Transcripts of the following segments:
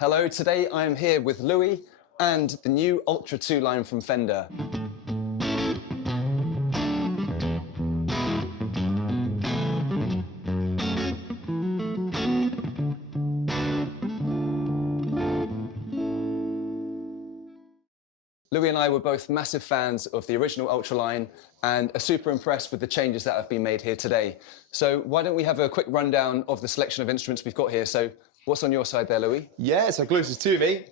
Hello, today I am here with Louis and the new Ultra 2 line from Fender. Louis and I were both massive fans of the original Ultra line and are super impressed with the changes that have been made here today. So why don't we have a quick rundown of the selection of instruments we've got here. So what's on your side there, Louis? Yeah, so closest to me,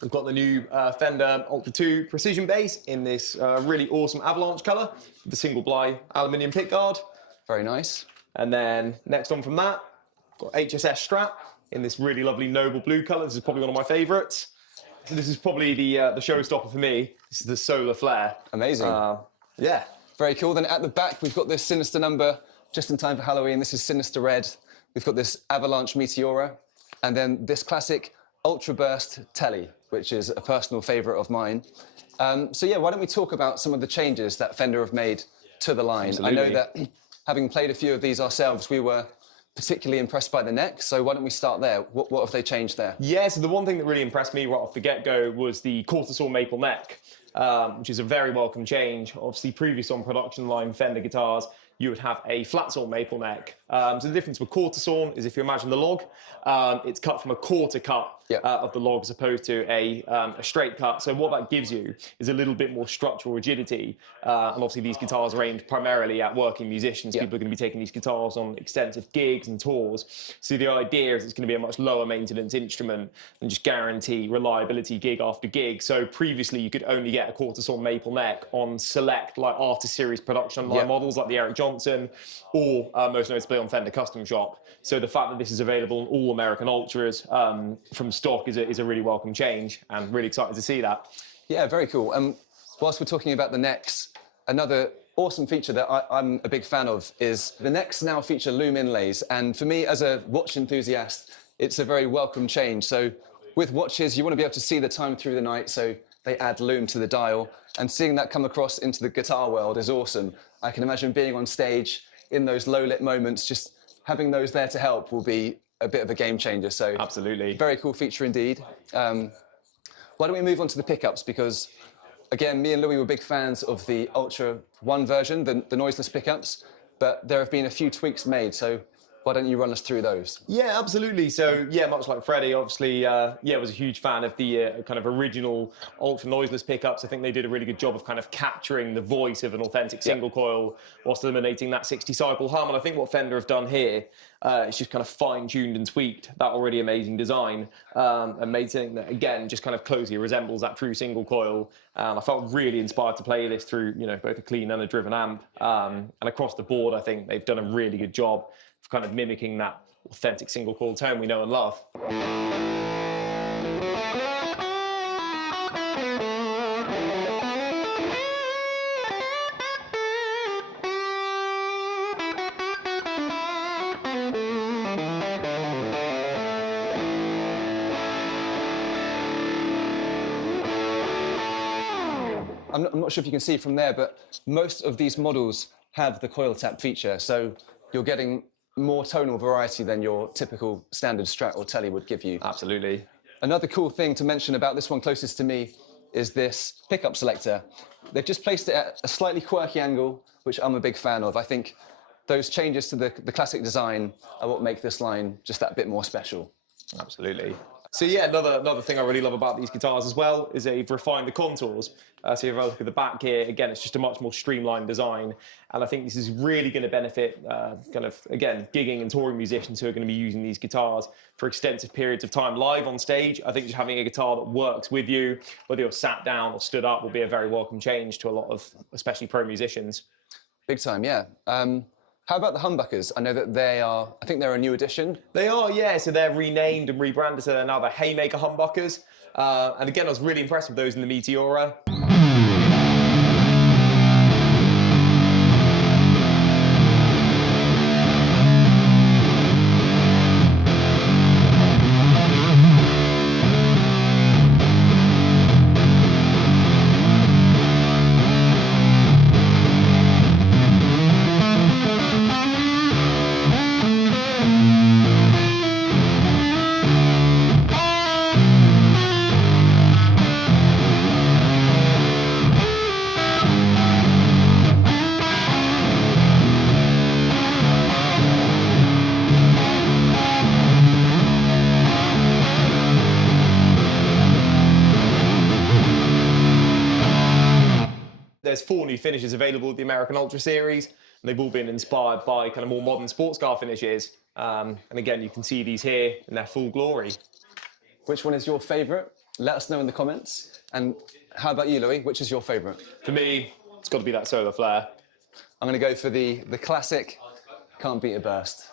we've got the new Fender Ultra 2 Precision Bass in this really awesome avalanche colour, with the single ply aluminium pickguard. Very nice. And then next on from that, got HSS Strat in this really lovely noble blue colour. This is probably one of my favourites. This is probably the showstopper for me. This is the Solar Flare. Amazing. Yeah. Very cool. Then at the back, we've got this sinister number, just in time for Halloween. This is Sinister Red. We've got this Avalanche Meteora. And then this classic Ultra Burst Telly, which is a personal favourite of mine. So yeah, why don't we talk about some of the changes that Fender have made to the line? Absolutely. I know that having played a few of these ourselves, we were particularly impressed by the neck. So why don't we start there? What have they changed there? Yeah, so the one thing that really impressed me right off the get-go was the quarter saw maple neck, which is a very welcome change. Obviously, previous on production line Fender guitars, you would have a flat saw maple neck. So the difference with quarter saw is if you imagine the log, it's cut from a quarter cut of the log as opposed to a straight cut. So what that gives you is a little bit more structural rigidity. And obviously these guitars are aimed primarily at working musicians. People are going to be taking these guitars on extensive gigs and tours. So the idea is it's going to be a much lower maintenance instrument and just guarantee reliability gig after gig. So previously you could only get a quarter saw maple neck on select like after series production line models like the Eric Johnson or most notably on Fender Custom Shop. So the fact that this is available on all American Ultras from stock is a really welcome change, and really excited to see that. Yeah, very cool. Whilst we're talking about the necks, another awesome feature that I'm a big fan of is the necks now feature loom inlays. And for me, as a watch enthusiast, it's a very welcome change. So with watches, you want to be able to see the time through the night, so they add loom to the dial. And seeing that come across into the guitar world is awesome. I can imagine being on stage in those low-lit moments, just having those there to help will be a bit of a game changer. So absolutely. Very cool feature indeed. Why don't we move on to the pickups? Because again, me and Louis were big fans of the Ultra 1 version, the noiseless pickups, but there have been a few tweaks made. So why don't you run us through those? Yeah, absolutely. So yeah, much like Freddie, obviously, was a huge fan of the kind of original ultra noiseless pickups. I think they did a really good job of kind of capturing the voice of an authentic single coil whilst eliminating that 60 cycle hum. And I think what Fender have done here is just kind of fine-tuned and tweaked that already amazing design and made something that, again, just kind of closely resembles that true single coil. I felt really inspired to play this through, both a clean and a driven amp. And across the board, I think they've done a really good job of kind of mimicking that authentic single coil tone we know and love. I'm not sure if you can see from there, but most of these models have the coil tap feature. So you're getting more tonal variety than your typical standard Strat or Telly would give you. Absolutely. Another cool thing to mention about this one closest to me is this pickup selector. They've just placed it at a slightly quirky angle, which I'm a big fan of. I think those changes to the classic design are what make this line just that bit more special. Absolutely. So yeah, another thing I really love about these guitars as well is they've refined the contours. So if I look at the back here, again, it's just a much more streamlined design. And I think this is really going to benefit kind of, again, gigging and touring musicians who are going to be using these guitars for extensive periods of time live on stage. I think just having a guitar that works with you, whether you're sat down or stood up, will be a very welcome change to a lot of, especially pro musicians. Big time, yeah. How about the humbuckers? I know that I think they're a new addition. They are, yeah. So they're renamed and rebranded, so they're now the Haymaker humbuckers. And again, I was really impressed with those in the Meteora. there's 4 new finishes available with the American Ultra Series, and they've all been inspired by kind of more modern sports car finishes. And again, you can see these here in their full glory. Which one is your favourite? Let us know in the comments. And how about you, Louis? Which is your favourite? For me, it's got to be that solar flare. I'm going to go for the classic Can't Beat a Burst.